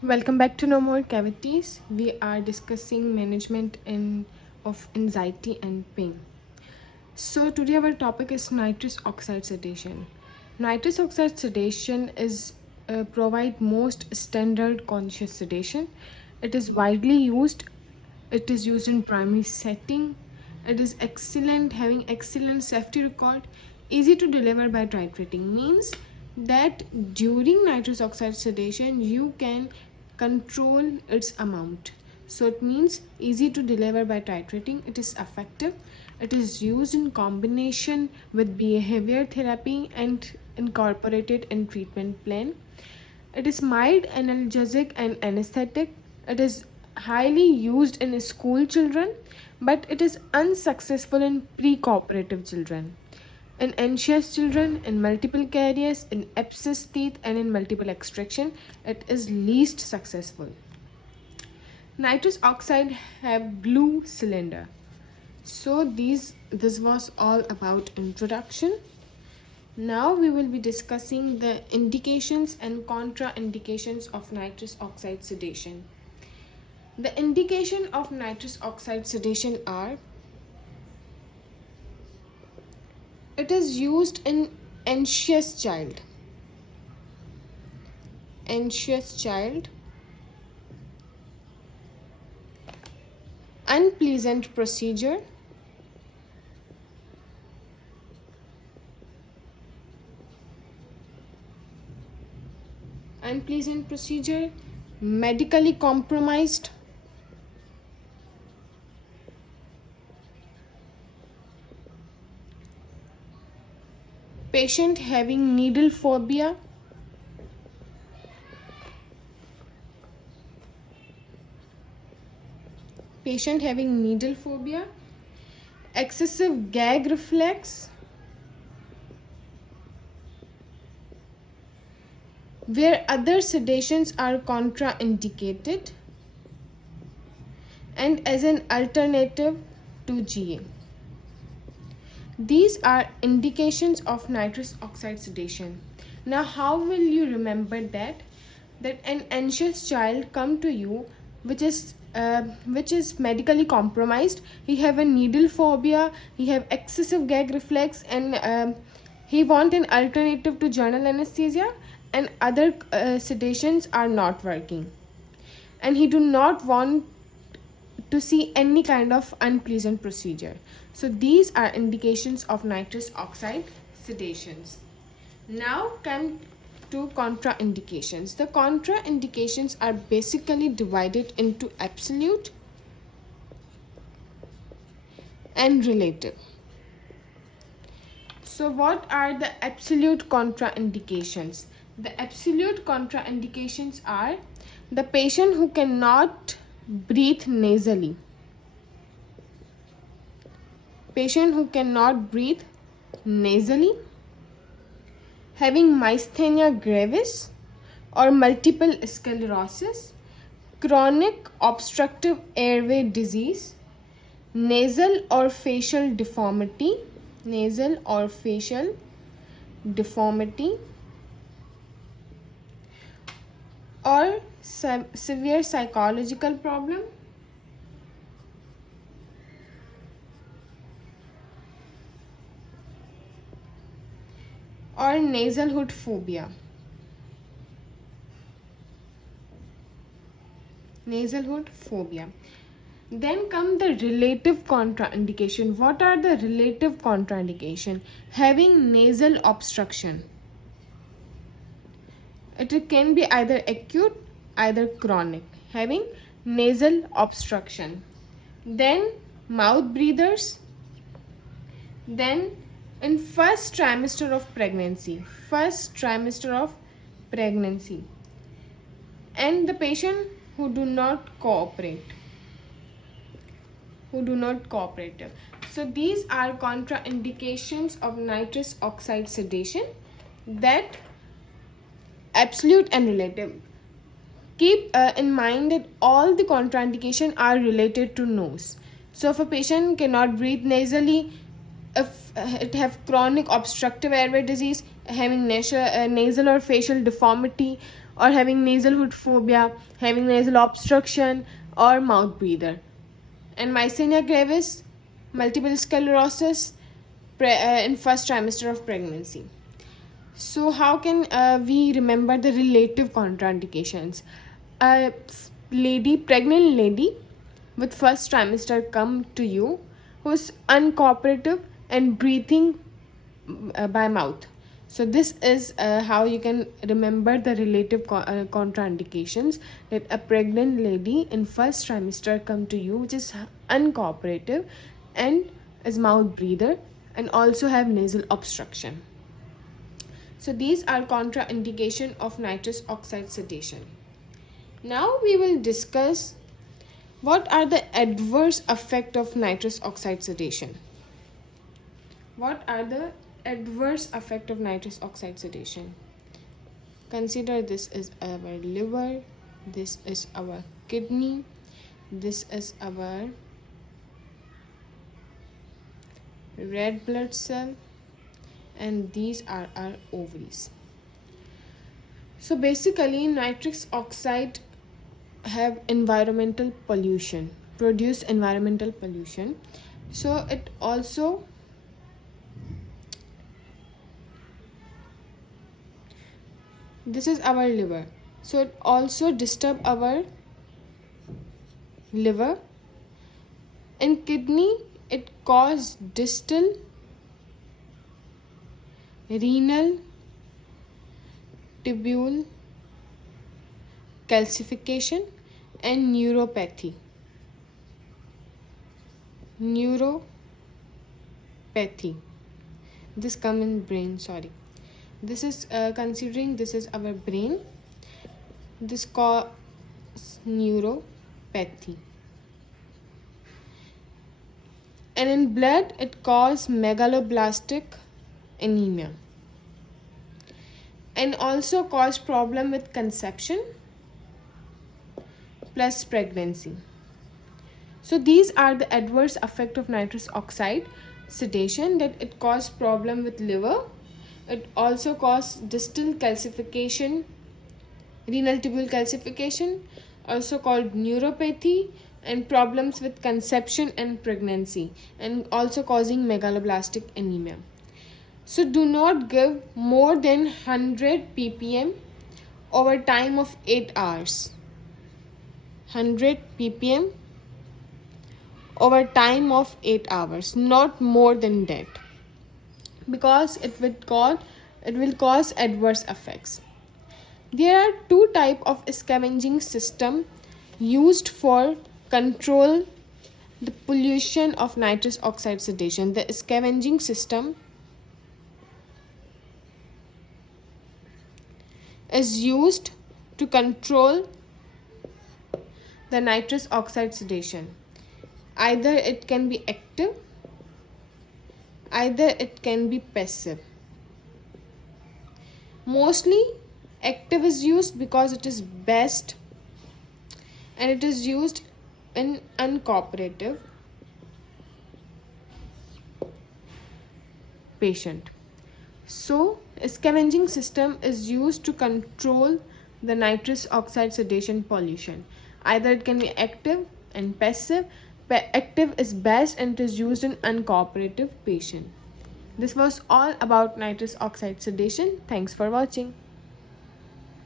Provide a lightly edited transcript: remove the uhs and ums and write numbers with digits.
Welcome back to No More Cavities. We are discussing of anxiety and pain. So today our topic is nitrous oxide sedation. Nitrous oxide sedation is provide most standard conscious sedation. It is widely used. It is used in primary setting. It is excellent, having excellent safety record, easy to deliver by titrating. Means that during nitrous oxide sedation you can control its amount. So it means easy to deliver by titrating. It is effective. It is used in combination with behavior therapy and incorporated in treatment plan. It is mild analgesic and anesthetic. It is highly used in school children, but it is unsuccessful in pre-cooperative children, in anxious children, in multiple caries, in abscess teeth, and in multiple extraction. It is least successful. Nitrous oxide have blue cylinder. So this was all about introduction. Now we will be discussing the indications and contraindications of nitrous oxide sedation. The indication of nitrous oxide sedation are: it is used in anxious child, anxious child, unpleasant procedure, medically compromised, patient having needle phobia, excessive gag reflex, where other sedations are contraindicated, and as an alternative to GA. These are indications of nitrous oxide sedation. Now, how will you remember that? That an anxious child come to you, which is medically compromised. He have a needle phobia. He have excessive gag reflex, and he want an alternative to general anesthesia, and other sedations are not working, and he do not want to see any kind of unpleasant procedure. So these are indications of nitrous oxide sedations. Now come to contraindications. The contraindications are basically divided into absolute and relative. So what are the absolute contraindications? The absolute contraindications are: the patient who cannot breathe nasally, having myasthenia gravis or multiple sclerosis, chronic obstructive airway disease, nasal or facial deformity, or severe psychological problem, or nasal hood phobia. Then come the relative contraindication. What are the relative contraindication? Having nasal obstruction. It can be either acute, either chronic. Having nasal obstruction. Then mouth breathers. Then in first trimester of pregnancy, and the patient who do not cooperate. So these are contraindications of nitrous oxide sedation, that absolute and relative. Keep in mind that all the contraindications are related to nose. So if a patient cannot breathe nasally, if it have chronic obstructive airway disease, having nasal or facial deformity, or having nasal hood phobia, having nasal obstruction, or mouth breather. And myasthenia gravis, multiple sclerosis in first trimester of pregnancy. So how can we remember the relative contraindications? A pregnant lady with first trimester come to you who's uncooperative and breathing by mouth. So this is how you can remember the relative contraindications, that a pregnant lady in first trimester come to you which is uncooperative and is mouth breather and also have nasal obstruction. So these are contraindication of nitrous oxide sedation. Now we will discuss what are the adverse effect of nitrous oxide sedation. What are the adverse effect of nitrous oxide sedation? Consider this is our liver, this is our kidney, this is our red blood cell, and these are our ovaries. So basically nitrous oxide have environmental pollution, produce environmental pollution. So it also this is our liver, so it also disturb our liver. In kidney it cause distal renal tubule calcification and neuropathy. This come in brain, sorry. This is considering this is our brain, this cause neuropathy. And in blood it cause megaloblastic anemia and also cause problem with conception plus pregnancy. So these are the adverse effect of nitrous oxide sedation, that it cause problem with liver, it also cause distal calcification, renal tubule calcification, also called neuropathy, and problems with conception and pregnancy, and also causing megaloblastic anemia. So do not give more than 100 ppm over time of 8 hours. 100 ppm over time of 8 hours, not more than that, because it will cause adverse effects. There are two types of scavenging system used for control the pollution of nitrous oxide sedation. The scavenging system is used to control the nitrous oxide sedation. Either it can be active, either it can be passive. Mostly active is used because it is best, and it is used in uncooperative patient. So scavenging system is used to control the nitrous oxide sedation pollution. Either it can be active and passive. Active is best and it is used in uncooperative patient. This was all about nitrous oxide sedation. Thanks for watching.